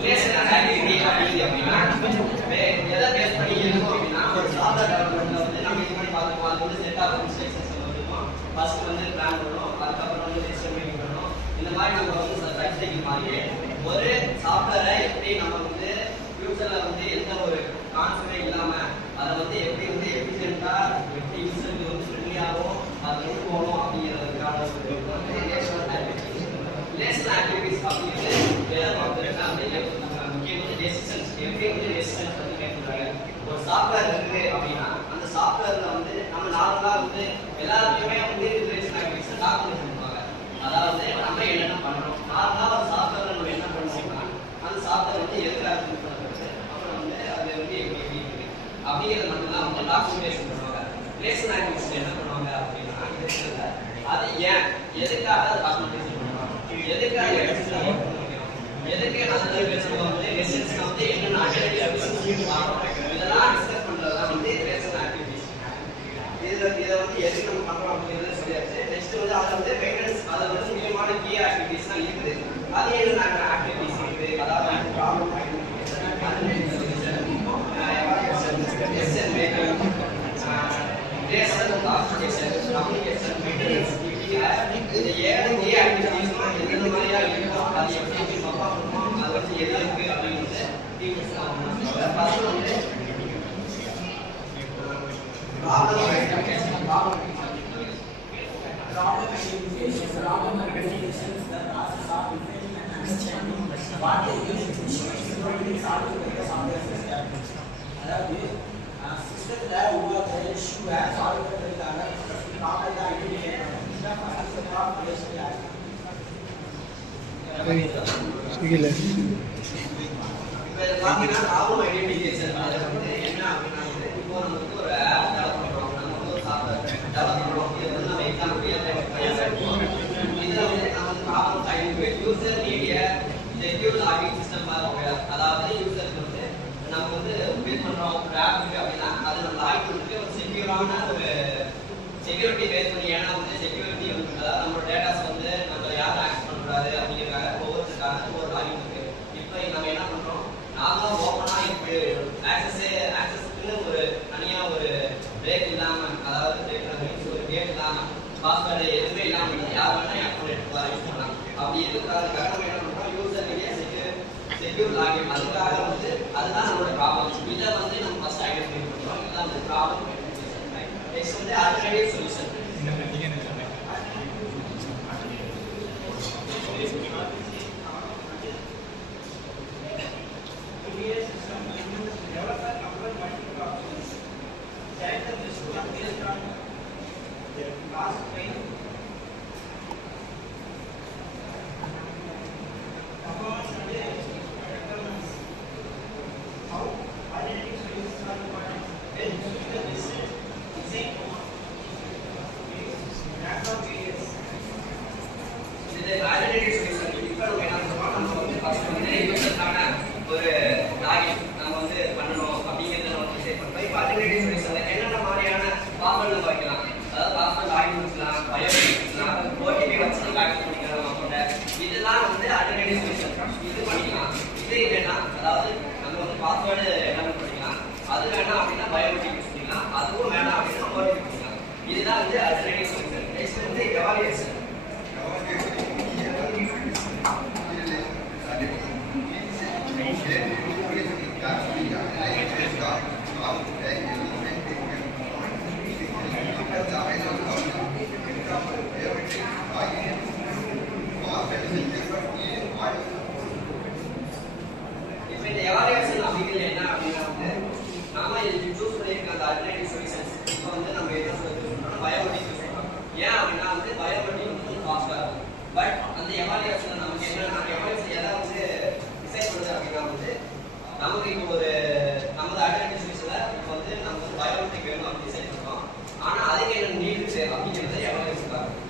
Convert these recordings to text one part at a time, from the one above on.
Relational activity அப்படின்னா எதை base பண்ணி இருக்கும் அப்படின்னா ஒரு சாஃப்ட்வேர் டெவலப்மெண்ட்ல வந்து நம்ம இது பண்ணி பார்த்துருக்கோம். அது வந்து செட் ஆஃப் இன்ஸ்ட்ரக்ஷன்ஸ் இருக்கும். ஃபர்ஸ்ட் வந்து பிளான் பண்ணணும், அதுக்கப்புறம் வந்து டெசிஷன் மேக்கிங் பண்ணணும். இந்த மாதிரி நம்ம வந்து லைஃப் சைக்கிள் மாதிரி ஒரு சாஃப்ட்வேரை எப்படி நம்ம வந்து ஃபியூச்சர்ல வந்து எந்த ஒரு கான்ஃபிடே இல்லாம அதை வந்து எப்படி வந்து எஃபிஷியண்டா எப்படி யூசருக்கு வந்து ஃப்ரெண்ட்லியாகவும் அதை கொண்டு போகணும் அப்படிங்கிறதுக்கான ஒரு ரிலேஷனல் ஆக்டிவிட்டிஸ் அப்படிங்கிறது முக்கியம் வந்து டெசிஷன்ஸ் எப்படி வந்து டெசிஷன்ஸ் வந்து மேற்கொள்றாங்க. ஒரு சாஃப்ட்வேர் இருக்கு அப்படின்னா அந்த சாஃப்ட்வேர்ல வந்து நம்ம நார்மலா வந்து எல்லாருக்குமே வந்து ரிலேஷனல் ஆக்டிவிட்டிஸ் டாக்குமெண்ட் பண்ணுவாங்க. அதாவது நம்ம என்னென்ன பண்றோம் நார்மலா ஒரு சாஃப்ட்வேர்ல நம்ம என்ன பண்ணுவோம்னா அந்த சாஃப்ட்வேர் வந்து எதுக்காக யூஸ் பண்றது, அப்புறம் வந்து அது வந்து எப்படி இருக்கு அப்படிங்கிறது மட்டும்தான் வந்து டாக்குமெண்டேஷன் பண்ணுவாங்க. ரிலேஷனல் ஆக்டிவிட்டிஸ் என்ன பண்ணுவாங்க அப்படின்னா அது ஏன் எதுக்காக டாக்குமெண்டேஷன் பண்ணுவாங்க, எதுக்காக எதுக்கு அந்த பேசுறது வந்து எசன்ஸ் வந்து என்னென்ன ஆக்டிவிட்டிஸ் இதெல்லாம் டிஸ்கஸ் பண்றதுதான் வந்து ரிலேஷனல் ஆக்டிவிட்டிஸ். இதை வந்து எதுக்கு நம்ம பண்றோம் அப்படிங்கிறது சொல்லியாச்சு. நெக்ஸ்ட் வந்து அதை வந்து மெயின்டெனன்ஸ் அதில் வந்து முக்கியமான கீ ஆக்டிவிட்டிஸ்லாம் இருக்குது. அது என்னென்ன ஆக்டிவிட்டிஸ் இருக்குது, அதாவது problem identification, decision making, relational objection, communication, maintenance இந்த 7 கீ ஆக்டிவிட்டிஸ்லாம் எந்தெந்த மாதிரியா இருக்கும், அது எப்படி பப்பா பண்ணுவோம், அதை வச்சு எது இருக்கு அப்படிங்கிறது ஃபர்ஸ்ட் வந்து problem identification is the process of defining and understanding what the issue is going to be solved by the software system. அதாவது சிஸ்டத்துல உருவாக்குற இஷ்யூவை சால்வ் பண்றதுக்காக ப்ராப்ளத்தை ஐடென்டிஃபை பண்ணணும். ஃபர்ஸ்ட் ப்ராப்ளம் ரிலேஷனல் சரியில்லை. இப்போ இதை பார்த்தீங்கன்னா ப்ராப்ளம் ஐடென்டிஃபிகேஷன் அதை வந்து என்ன அப்படின்னா இப்போ நமக்கு ஒரு ஆப் டெவலப் பண்ணுறோம், நம்ம வந்து ஒரு சாஃப்ட்வேர் டெவலப் பண்ணுறோம். இதை வந்து நம்ம எக்ஸாம்பிள் இதில் வந்து நம்ம வந்து ப்ராப்ளம் ஐடென்டிஃபை யூசர் நீடிய செக்யூர் லாகிங் சிஸ்டம் பார்க்க. அதாவது யூசருக்கு வந்து நம்ம வந்து பில்ட் பண்ணுறோம் ஒரு ஆப் இருக்குது அப்படின்னா அது நம்ம லாகிங் பண்ணிட்டு ஒரு செக்யூரான ஒரு செக்யூரிட்டி பேஸ் பண்ணி, ஏன்னா வந்து செக்யூரிட்டி வந்து அதாவது நம்மளோட டேட்டாஸ் வந்து நம்ம யாரும் ஆக்சஸ் பண்ணக்கூடாது அப்படிங்கிறதுக்காக ஒவ்வொருத்தருக்கான ஒவ்வொரு லாகிங் இருக்குது. இப்போ நம்ம என்ன பண்ணுறோம், நார்மலாக ஓப்பனாக இப்போ ஆக்சஸ்க்குன்னு ஒரு தனியாக ஒரு பிரேக் இல்லாமல், அதாவது ஒரு கேட் இல்லாமல் பாஸ்வேர்டு எதுவுமே இல்லாமல் யார் வேணால் அக்கௌண்ட் எடுத்துக்கலாம், யூஸ் பண்ணலாம். அப்படி இருக்கிறதுக்காக நம்ம என்ன பண்ணுறோம், யூசர் நீடிய செக்யூர் லாகின். அதுக்காக வந்து அதுதான் நம்மளோட ப்ராப்ளம். இதை வந்து நம்ம ஃபர்ஸ்ட் ஐடென்டிஃபை பண்ணுறோம். இதுதான் அந்த ப்ராப்ளம். நெக்ஸ்ட் வந்து ஆல்டர்னேட்டிவ் சொல்யூஷன். ஒரு லாகின் நம்ம வந்து பண்ணணும் அப்படிங்கிறத நம்ம டிசைட் பண்ணுறோம். இப்போ ஆல்டர்னேட்டிவ் சொல்யூஷன்ல என்னென்ன மாதிரியான பாஸ்வேர்ட் நம்ம வைக்கலாம், அதாவது பாஸ்வேர்ட் லாகின் வச்சுக்கலாம், பயோமெட்ரிக் வச்சுக்கலாம், ஓடிபி வச்சு நம்ம ஆக்சஸ் பண்ணிக்கலாம் அக்கௌண்ட்டை. இதெல்லாம் வந்து ஆல்டர்னேட்டிவ் சொல்யூஷன். இது பண்ணிக்கலாம். இது இல்லைன்னா அதாவது நம்ம வந்து பாஸ்வேர்டு எல்லாமே பண்ணிக்கலாம், அது வேணாம் அப்படின்னா பயோமெட்ரிக் யூஸ் பண்ணிக்கலாம், அதுவும் வேணாம் அப்படின்னா ஓடிபி பண்ணிக்கலாம். இதுதான் வந்து ஆல்டர்னேட்டிவ் சொல்யூஷன். நெக்ஸ்ட் வந்து எவாலுவேஷன். இப்போ இந்த எவாலுவேஷன் அப்படிங்கிறது என்ன அப்படின்னா வந்து நாம இது சூஸ் பண்ணியிருக்க அந்த ஆல்டர்னேட்டிவ் சொல்யூஷன்ஸ் இப்போ வந்து நம்ம எதை சொல்லிட்டு பயோமெட்ரிக் யூஸ் பண்ணுறோம். ஏன் அப்படின்னா வந்து பயோமெட்ரிக் வந்து ஃபாஸ்ட்டாக இருக்கும். பட் அந்த எவாலுவேஷன் நமக்கு என்ன எவாலுவேஷன் எதை வந்து டிசைட் பண்ணுது அப்படின்னா வந்து நமக்கு இப்போ ஒரு நமது ஆல்டர்னேட்டிவ் சொல்யூஷன்ல இப்போ வந்து நம்ம வந்து பயோமெட்ரிக் வேணும் அப்படின்னு டிசைட் பண்ணுறோம். ஆனால் அதுக்கு என்ன நீட் இருக்கு அப்படிங்கிறத எவாலுவேஷன் பார்க்கணும்.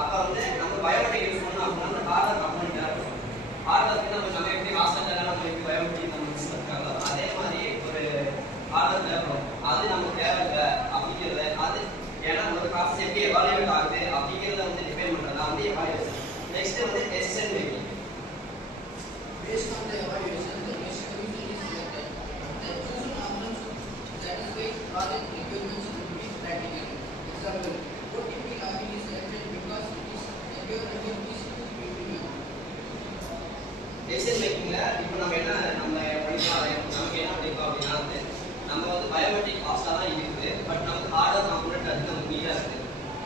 அப்போ வந்து நம்ம பயோமெட்ரிக் யூஸ் பண்ணோம் அப்படின்னா அந்த ஹார்ட்வேர் கம்பெனி தேவைப்படும். ஹார்ட்வேருக்கு நம்ம எப்படி ஹாஸ்டல்ல நம்ம எப்படி பயோமெட்ரிக் நம்ம யூஸ் பண்ணுறாங்களோ அதே மாதிரி டெசிஷன் மேக்கிங்ல இப்போ நம்ம என்ன படிக்கலாம் நமக்கு என்ன படிப்போம் அப்படின்னா வந்து நம்ம வந்து பயோமெட்ரிக் ஃபாஸ்ட்டாக தான் இருக்குது. பட் நமக்கு ஹார்ட்வேர் காம்பனண்ட் அது நமக்கு நீடாக இருக்குது.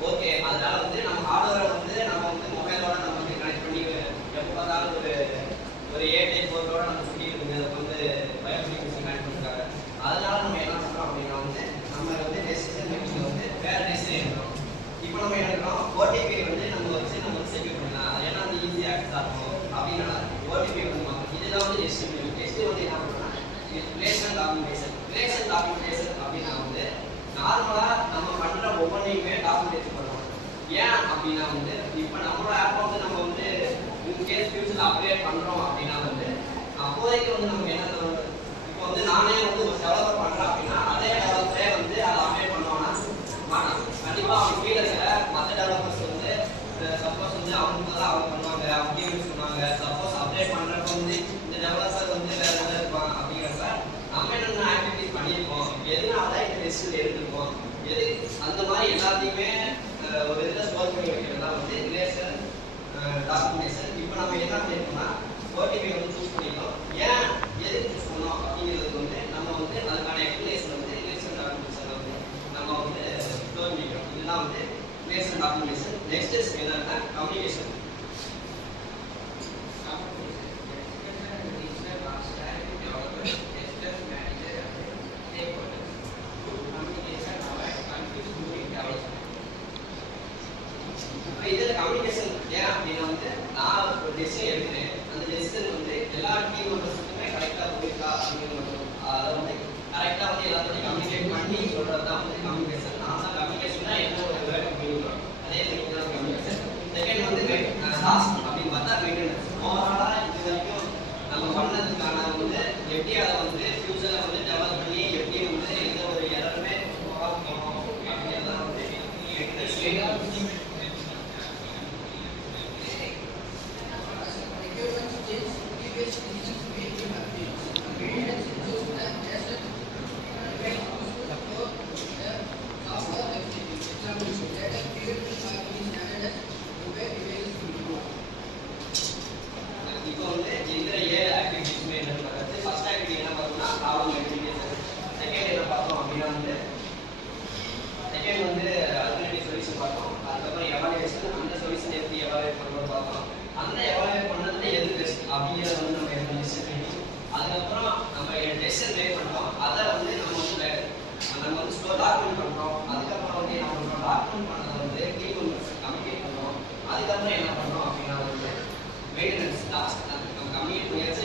ஓகே, அதனால வந்து நம்ம ஹார்ட்வேரை வந்து நம்ம வந்து மொபைலோட நம்ம வந்து கனெக்ட் பண்ணி எப்போ பார்த்தாலும் ஒரு A-type போர்ட்டோட நம்ம சுற்றி இருக்குது. அதை வந்து பயோமெட்ரிக் மிஷின் கனெக்ட் பண்ணிருக்காங்க. அதனால நம்ம என்ன பண்ணுறோம் அப்படின்னா வந்து நம்ம வந்து டெசிஷன் மேக்கிங் வந்து வேற டெசிஷன் எடுக்கிறோம். இப்போ நம்ம என்ன எடுக்கிறோம், ஓடிபி வந்து நம்ம வச்சு நம்ம வந்து செக்யூர் பண்ணலாம். அது ஏன்னா வந்து ஈஸியாக ஆக்சஸ் ஆகும் அப்படின்னா ஓடிபி வந்து இதுதான் வந்து டெசிஷன் மேக்கிங். டெஸ்ட் வந்து என்ன பண்ணுறோம்னா ரிலேஷன் டாக்குமெண்டேஷன் அப்படின்னா வந்து நார்மலா நம்ம பண்ற ஒவ்வொன்றையுமே டாக்குமெண்டேஷன் பண்ணுவோம். ஏன் அப்படின்னா வந்து இப்போ நம்மளோட ஆப் வந்து நம்ம வந்து இன்கேஸ் ஃபியூச்சர்ல அப்டேட் பண்றோம் அப்படின்னா வந்து அப்போதைக்கு வந்து நமக்கு என்ன தோணுது, இப்போ வந்து நானே வந்து ஒரு டெவலப்பர் பண்றேன் அப்படின்னா அதே டெவலப்பரே வந்து அதை அப்டேட் பண்ணுவானா மாட்டான். கண்டிப்பா அவன் கீழே இருக்கிற மற்ற டெவலப்பர்ஸ் வந்து சப்போஸ் வந்து அவங்க தான் அவங்க பண்ணுவாங்க, அவங்க யூஸ் பண்ணுவாங்க. சப்போஸ் அப்டேட் பண்றப்ப வந்து இந்த டெவலப்பர் வந்து வேற எதாவது இருப்பாங்க அப்படிங்கிறப்ப நம்ம என்னென்ன ஆக்டிவிட்டிஸ் பண்ணியிருக்கோம், எதனால இந்த டெசிஷன் எடுத்திருக்கோம், எது அந்த மாதிரி எல்லாத்தையுமே ஒரு இதில் ஸ்டோர் பண்ணி வைக்கிறது தான் வந்து ரிலேஷன் டாக்குமெண்டேஷன். இப்போ நம்ம என்ன பண்ணியிருக்கோம்னா ஓடிபி வந்து சூஸ் பண்ணிட்டோம். ஏன் எதுக்கு சூஸ் பண்ணோம் அப்படிங்கிறது வந்து நம்ம வந்து அதுக்கான எக்ஸ்பிளேஷன் வந்து ரிலேஷன் டாக்குமெண்டேஷன் வந்து நம்ம வந்து ஸ்டோர் பண்ணிக்கிறோம். இதுதான் வந்து ரிலேஷன் டாக்குமெண்டேஷன். நெக்ஸ்ட் என்னன்னா கம்யூனிகேஷன். இதில் கம்யூனிகேஷன் ஏன் அப்படின்னா வந்து நான் ஒரு டெசிஷன் எடுக்கிறேன், அந்த டெசிஷன் வந்து எல்லா டீம் மெம்பர்ஸுக்குமே கரெக்டாக போயிருக்கா அப்படிங்கிறது அதை வந்து கரெக்டாக வந்து எல்லாத்தையும் கம்யூனிகேட் பண்ணி சொல்கிறது தான் வந்து கம்யூனிகேஷன். நான் கம்யூனிகேஷன்னா என்ன ஒரு வேர்ட் அப்படிங்கிறோம், அதே மாதிரி தான் கம்யூனிகேஷன். செகண்ட் வந்து டாஸ்க் அப்படின்னு பார்த்தா மெயின்டெனன்ஸ். ஓவராலாக இது வரைக்கும் நம்ம பண்ணதுக்கான வந்து எப்படி அதை வந்து ஃபியூச்சரில் வந்து டெவலப் பண்ணி எப்படி வந்து எந்த ஒரு எரருமே போகணும் அப்படிங்கிறதான் வந்து இப்போ வந்து இந்த 7 ஆக்டிவிட்டிஸ்மே என்னன்னு பார்த்து ஃபர்ஸ்ட் ஆக்டிவிட்டி என்ன பார்த்தோம்னா ப்ராப்ளம் ஐடென்டிஃபிகேஷன். செகண்ட் என்ன பார்த்தோம் அப்படின்னா வந்து செகண்ட் வந்து ஆல்டர்னேட்டிவ் சொல்யூஷன் பார்த்தோம். அதுக்கப்புறம் எவாலுவேஷன், அந்த சொல்யூஷன் எப்படி எவாலுவேட் பண்ணுறோம் பார்த்தோம். அந்த எவாலுவேட் பண்ணதுல எது பெஸ்ட் அப்படிங்கிறத வந்து நம்ம என்ன டிசிஷன் பண்ணி அதுக்கப்புறம் நம்ம டெசிஷன் மேக் பண்ணுறோம். அதை வந்து நம்ம வந்து ஸ்டோர் டாக்குமெண்ட் பண்ணுறோம். அதுக்கப்புறம் வந்து என்ன பண்ணுறோம், டாக்குமெண்ட் பண்ணதை வந்து டீம் மெம்பர்ஸ் கம்யூனிகேட் பண்ணுறோம். அதுக்கப்புறம் என்ன பண்ணுறோம் அப்படின்னா வந்து மெயின்டெனன்ஸ் டாஸ்க் நம்ம கம்யூனிகேட் பண்ணியாச்சு.